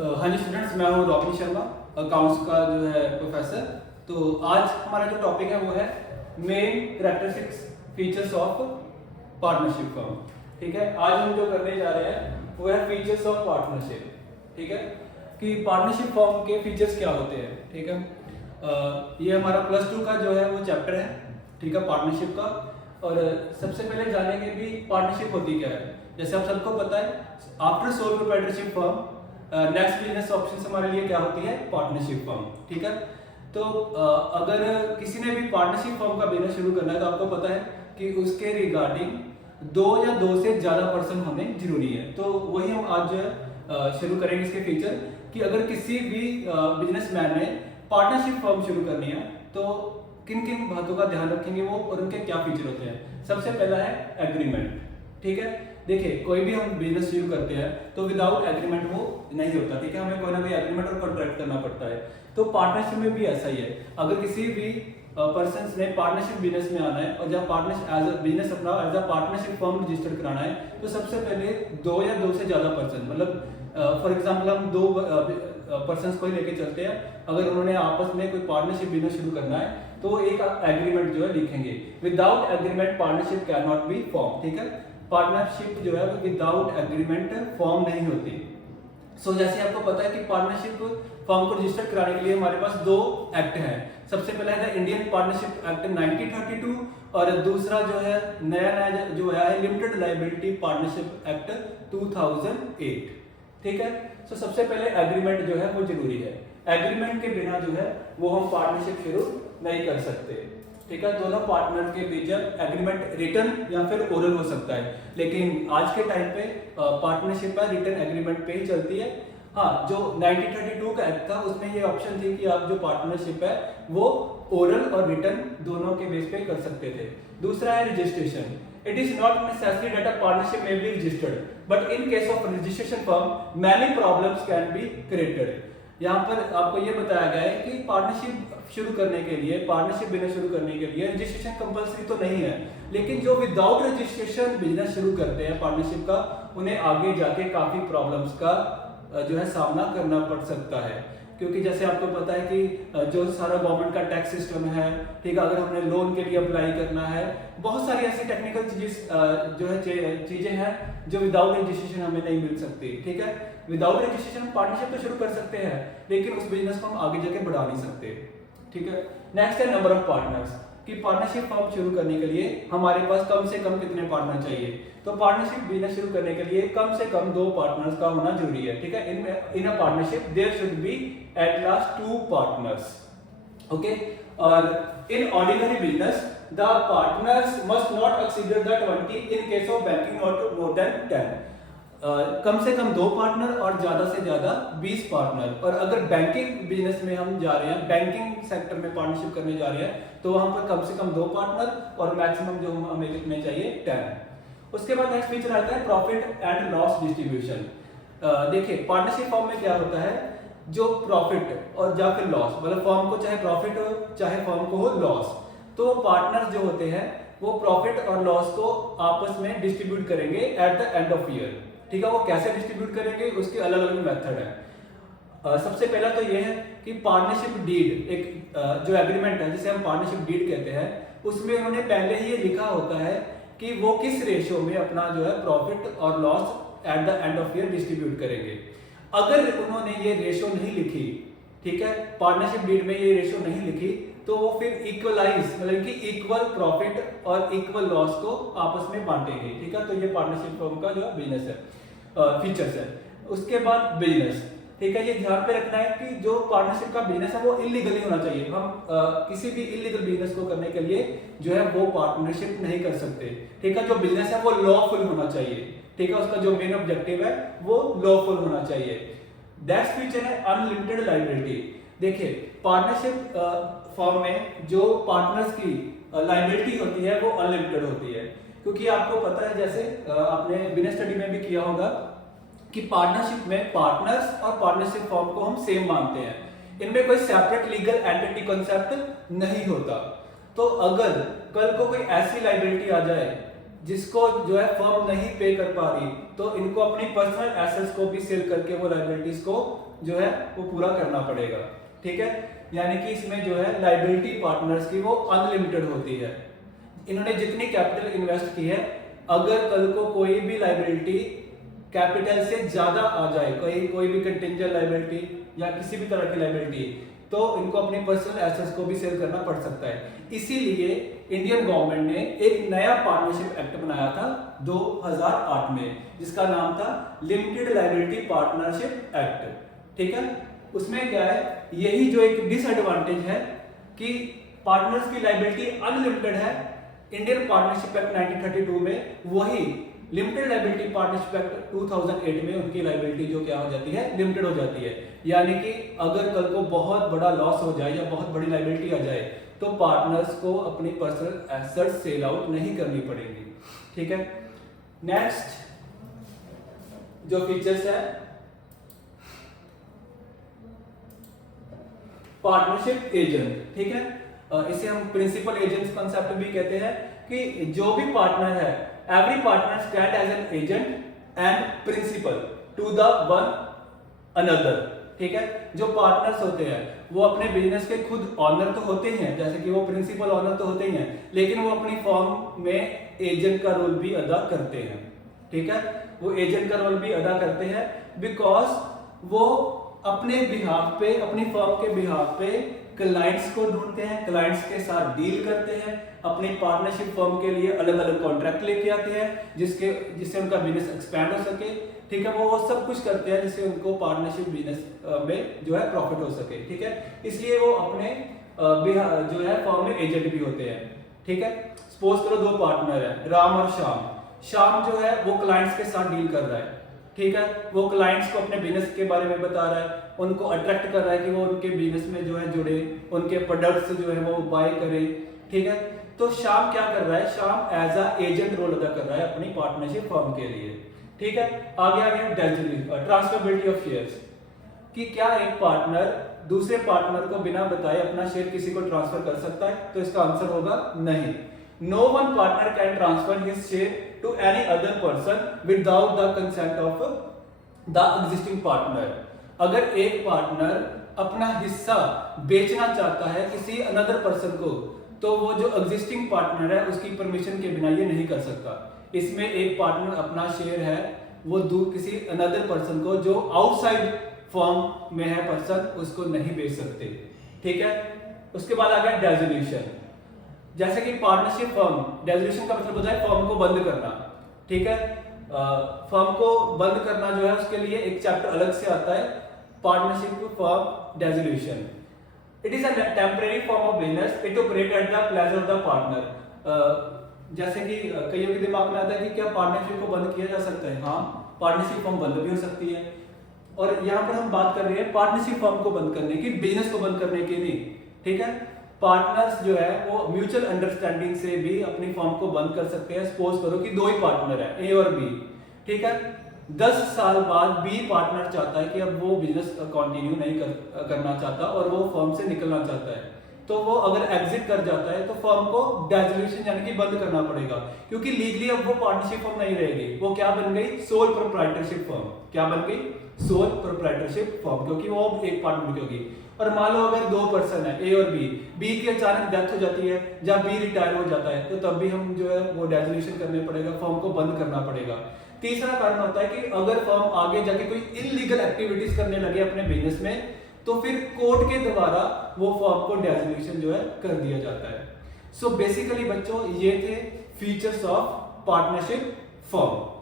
हाँ जी स्टूडेंट्स, मैं हूँ रॉबिन शर्मा, अकाउंट्स का जो है प्रोफेसर। तो आज हमारा जो टॉपिक है वो है main characteristics features of partnership firm. ठीक है, आज हम जो करने जा रहे हैं वो है फीचर्स ऑफ पार्टनरशिप। ठीक है, कि पार्टनरशिप फर्म के फीचर्स क्या होते हैं। ठीक है, ये हमारा +2 का जो है वो चैप्टर है। ठीक है, पार्टनरशिप का। और सबसे पहले जानेंगे भी पार्टनरशिप होती क्या है। जैसे आप सबको पता है, after sole proprietorship firm next business option हमारे लिए क्या होती है, पार्टनरशिप फर्म। ठीक है, तो अगर किसी ने भी पार्टनरशिप फर्म का बिजनेस शुरू करना है तो आपको पता है कि उसके रिगार्डिंग 2 या 2 से ज़्यादा पर्सन होने जरूरी है। तो वही हम आज शुरू करेंगे इसके फीचर, कि अगर किसी भी बिजनेसमैन ने पार्टनरशिप फर्म शुरू करनी है तो किन किन बातों का ध्यान रखेंगे वो, और उनके क्या फीचर होते हैं। सबसे पहला है एग्रीमेंट। ठीक है, देखिए कोई भी हम बिजनेस शुरू करते हैं तो विदाउट एग्रीमेंट वो नहीं होता। ठीक है, हमें कोई ना कोई एग्रीमेंट और कॉन्ट्रैक्ट करना पड़ता है। तो पार्टनरशिप में भी ऐसा ही है। अगर किसी भी पर्सन ने पार्टनरशिप बिजनेस में आना है और जब पार्टनरशिप एज अ बिजनेस अपना as a partnership firm register कराना है तो सबसे पहले 2 या 2 से ज़्यादा पर्सन, मतलब फॉर एग्जाम्पल हम 2 पर्सन को ही लेके चलते हैं। अगर उन्होंने आपस में कोई पार्टनरशिप बिजनेस शुरू करना है तो एक एग्रीमेंट जो है लिखेंगे। Without agreement partnership can not be form. ठीक है, पार्टनरशिप जो है वो विदाउट एग्रीमेंट फॉर्म नहीं होती। सो जैसे आपको पता है कि पार्टनरशिप फॉर्म को रजिस्टर कराने के लिए हमारे पास 2 एक्ट हैं। सबसे पहला है इंडियन पार्टनरशिप एक्ट 1932 और दूसरा जो है नया जो आया है लिमिटेड लायबिलिटी पार्टनरशिप एक्ट 2008। ठीक है, सो सबसे पहले एग्रीमेंट जो है वो जरूरी है। एग्रीमेंट के बिना जो है वो हम पार्टनरशिप शुरू नहीं कर सकते। ठीक है, दोनों पार्टनर के बीच एग्रीमेंट रिटन या फिर ओरल हो सकता है, लेकिन आज के टाइम पे पार्टनरशिप पर रिटन एग्रीमेंट पे ही चलती है। हाँ, जो 1932 का एक्ट था उसमें ये ऑप्शन थी कि आप जो पार्टनरशिप है वो ओरल और रिटन दोनों के बेस पे कर सकते थे। दूसरा है registration. It is not necessary that a partnership may be registered, but in case of registration firm many problems can be created. यहाँ पर आपको ये बताया गया है कि पार्टनरशिप शुरू करने के लिए, पार्टनरशिप बिजनेस शुरू करने के लिए रजिस्ट्रेशन कंपलसरी तो नहीं है, लेकिन जो विदाउट रजिस्ट्रेशन बिजनेस शुरू करते हैं पार्टनरशिप का, उन्हें आगे जाके काफी प्रॉब्लम्स का जो है सामना करना पड़ सकता है। क्योंकि जैसे आपको पता है कि जो सारा गवर्नमेंट का टैक्स सिस्टम है, ठीक है, अगर हमने लोन के लिए अप्लाई करना है, बहुत सारी ऐसी टेक्निकल जो है चीजें हैं जो विदाउट रजिस्ट्रेशन हमें नहीं मिल सकती। ठीक है, विदाउट रजिस्ट्रेशन पार्टनरशिप तो शुरू कर सकते हैं, लेकिन उस बिजनेस को हम आगे जाके बढ़ा नहीं सकते। ठीक है, नेक्स्ट है नंबर ऑफ पार्टनर्स, कि पार्टनरशिप फर्म शुरू करने के लिए हमारे पास कम से कम कितने पार्टनर चाहिए। तो पार्टनरशिप बिजनेस शुरू करने के लिए कम से कम 2 पार्टनर्स का होना जरूरी है। ठीक है, in a partnership there should be at last 2 partners. Okay, और in ordinary business the partners must not exceed the 20, in case of banking not more than 10। कम से कम 2 पार्टनर और ज्यादा से ज्यादा 20 पार्टनर। और अगर बैंकिंग बिजनेस में हम जा रहे हैं, बैंकिंग सेक्टर में पार्टनरशिप करने जा रहे हैं, तो वहां पर कम से कम 2 पार्टनर और मैक्सिमम जो हमें कितने चाहिए, 10। उसके बाद नेक्स्ट फीचर आता है प्रॉफिट एंड लॉस डिस्ट्रीब्यूशन। देखिए पार्टनरशिप फॉर्म में क्या होता है, जो प्रॉफिट और या फिर लॉस, मतलब फॉर्म को चाहे प्रॉफिट हो चाहे फॉर्म को हो लॉस, तो पार्टनर जो होते हैं वो प्रॉफिट और लॉस को आपस में डिस्ट्रीब्यूट करेंगे at the end of year. ठीक है, वो कैसे डिस्ट्रीब्यूट करेंगे उसके अलग अलग मेथड है। सबसे पहला तो ये है कि पार्टनरशिप डीड, एक जो एग्रीमेंट है जिसे हम पार्टनरशिप डीड कहते हैं, उसमें उन्होंने पहले ही ये लिखा होता है कि वो किस रेशियो में अपना जो है प्रॉफिट और loss at the end of year distribute करेंगे। अगर उन्होंने ये रेशियो नहीं लिखी, ठीक है, पार्टनरशिप डीड में ये रेशियो नहीं लिखी, तो वो फिर इक्वलाइज, मतलब कि इक्वल प्रॉफिट और इक्वल लॉस को आपस में बांटेंगे। ठीक है, तो ये पार्टनरशिप फर्म का जो बिजनेस है, फीचर्स है। उसके बाद बिजनेस, ठीक है, ये ध्यान पे रखना है कि जो पार्टनरशिप का बिजनेस है वो इलीगली होना चाहिए। हम किसी भी इलीगल बिजनेस को करने के लिए जो है वो पार्टनरशिप नहीं कर सकते। ठीक है, जो बिजनेस है वो लॉफुल होना चाहिए। ठीक है, उसका जो मेन ऑब्जेक्टिव है वो लॉफुल होना चाहिए। नेक्स्ट फीचर है अनलिमिटेड लायबिलिटी। देखिए पार्टनरशिप फॉर्म में जो पार्टनर्स की लायबिलिटी होती है वो अनलिमिटेड होती है, क्योंकि आपको पता है, जैसे आपने बिजनेस स्टडी में भी किया होगा कि पार्टनरशिप में पार्टनर्स और पार्टनरशिप फॉर्म को हम सेम मानते हैं, इनमें कोई सेपरेट लीगल एंटिटी कॉन्सेप्ट नहीं होता। तो अगर कल को कोई ऐसी लायबिलिटी आ जाए जिसको जो है फर्म नहीं पे कर पा रही, तो इनको अपनी पर्सनल एसेट्स को भी सेल करके वो लायबिलिटीज को जो है वो पूरा करना पड़ेगा। ठीक है, यानी कि इसमें जो है लायबिलिटी पार्टनर्स की वो अनलिमिटेड होती है। इन्होंने जितनी कैपिटल इन्वेस्ट की है, अगर कल को कोई भी लायबिलिटी कैपिटल से ज्यादा आ जाए, कोई भी कंटिंजेंट लायबिलिटी या किसी भी तरह की लायबिलिटी, तो इनको अपनी पर्सनल एसेट्स को भी सेल करना पड़ सकता है। इसीलिए इंडियन गवर्नमेंट ने एक नया पार्टनरशिप एक्ट बनाया था 2008 में, जिसका नाम था लिमिटेड लायबिलिटी पार्टनरशिप एक्ट। ठीक है, उसमें क्या है, यही जो एक डिसएडवांटेज है कि पार्टनर्स की लायबिलिटी अनलिमिटेड है, इंडियन पार्टनरशिप एक्ट 1932 में वही लिमिटेड लायबिलिटी पार्टनरशिप एक्ट 2008 में उनकी लायबिलिटी जो क्या हो जाती है, लिमिटेड हो जाती है। यानी कि अगर कल को बहुत बड़ा लॉस हो जाए या बहुत बड़ी लायबिलिटी आ जाए तो पार्टनर्स को अपनी पर्सनल एसेट्स सेल आउट नहीं करनी पड़ेगी। ठीक है, नेक्स्ट जो फीचर्स है पार्टनरशिप एजेंट। ठीक है, इसे हम प्रिंसिपल एजेंट कंसेप्ट भी कहते हैं कि जो भी पार्टनर है, every partner stand as an agent and principal to the one another. ठीक है, जो पार्टनर्स होते हैं वो अपने बिजनेस के खुद ऑनर तो होते ही हैं, जैसे कि वो प्रिंसिपल ऑनर तो होते ही हैं, लेकिन वो अपनी फर्म में एजेंट का रोल भी अदा करते हैं। ठीक है, वो एजेंट का रोल भी अदा करते हैं बिकॉज वो अपने बिहाफ पे, अपनी फर्म के बिहाफ पे क्लाइंट्स को ढूंढते हैं, क्लाइंट्स के साथ डील करते हैं, अपनी पार्टनरशिप फर्म के लिए अलग अलग कॉन्ट्रैक्ट लेके आते हैं जिससे उनका बिजनेस एक्सपैंड हो सके। ठीक है, वो सब कुछ करते हैं जिससे उनको पार्टनरशिप बिजनेस में जो है प्रॉफिट हो सके। ठीक है, इसलिए वो अपने जो है फर्म में एजेंट भी होते हैं। ठीक है, सपोज करो दो पार्टनर है, राम और श्याम। श्याम जो है वो क्लाइंट्स के साथ डील कर रहा है। ठीक है, वो क्लाइंट्स को अपने बिजनेस के बारे में बता रहा है, उनको अट्रैक्ट कर रहा है कि वो उनके बिजनेस में जो है जुड़े, उनके प्रोडक्ट्स जो है वो बाय करें। ठीक है, तो श्याम क्या कर रहा है, Shyam as a agent role अदा कर रहा है अपनी पार्टनरशिप फर्म के लिए। ठीक है, आगे आ गया ट्रांसफरेबिलिटी ऑफ शेयर्स, कि क्या एक पार्टनर दूसरे पार्टनर को बिना बताए अपना शेयर किसी को ट्रांसफर कर सकता है, तो इसका आंसर होगा नहीं। No one partner can transfer his share to any other person without the consent of the existing partner. अगर एक पार्टनर अपना हिस्सा बेचना चाहता है किसी अनदर पर्सन को, तो वो जो एग्जिस्टिंग पार्टनर है उसकी परमिशन के बिना ये नहीं कर सकता। इसमें एक पार्टनर अपना शेयर है वो किसी अनदर पर्सन को जो आउटसाइड फर्म में है पर्सन, उसको नहीं बेच सकते। ठीक है, उसके बाद आ गया डेसोल्यूशन। जैसे कि पार्टनरशिप फर्म, डेसोल्यूशन का मतलब होता है फर्म को बंद करना। ठीक है, फर्म को बंद करना जो है उसके लिए एक चैप्टर अलग से आता है, partnership firm dissolution. It is a temporary form of business, it operate at the pleasure of the partner. जैसे कि कईयों के दिमाग में आता है कि क्या पार्टनरशिप को बंद किया जा सकता है? हाँ, पार्टनरशिप फर्म बंद भी हो सकती है। और यहाँ पर हम बात कर रहे हैं पार्टनरशिप फर्म को बंद करने की, बिजनेस को बंद करने की नहीं। ठीक है, पार्टनर्स जो है वो म्यूचुअल अंडरस्टैंडिंग से भी अपनी फर्म को बंद कर सकते हैं। सपोज करो कि दो ही पार्टनर है, ए और बी। ठीक है, 10 साल बाद बी पार्टनर चाहता है कि अब वो बिजनेस कंटिन्यू नहीं करना चाहता और वो फर्म से निकलना चाहता है, तो वो अगर एग्जिट कर जाता है तो फर्म को डेसोल्यूशन यानी कि बंद करना पड़ेगा, क्योंकि लीगली अब वो पार्टनरशिप फर्म नहीं रहेगी, वो क्या बन गई, सोल प्रोप्राइटरशिप फर्म। क्या बन गई, सोल प्रोप्राइटरशिप फर्म, क्योंकि वो अब एक पार्टनर की होगी। और मान लो अगर दो पर्सन है, ए और बी, बी की अचानक डेथ हो जाती है या बी रिटायर हो जाता है, तो तब भी हम जो है वो डेसोल्यूशन करने पड़ेगा, फर्म को बंद करना पड़ेगा। तीसरा कारण होता है कि अगर फर्म आगे जाके कोई इलीगल एक्टिविटीज करने लगे अपने बिजनेस में, तो फिर कोर्ट के द्वारा वो फर्म को डेसोल्यूशन जो है कर दिया जाता है। सो बेसिकली बच्चों ये थे फीचर्स ऑफ पार्टनरशिप फर्म।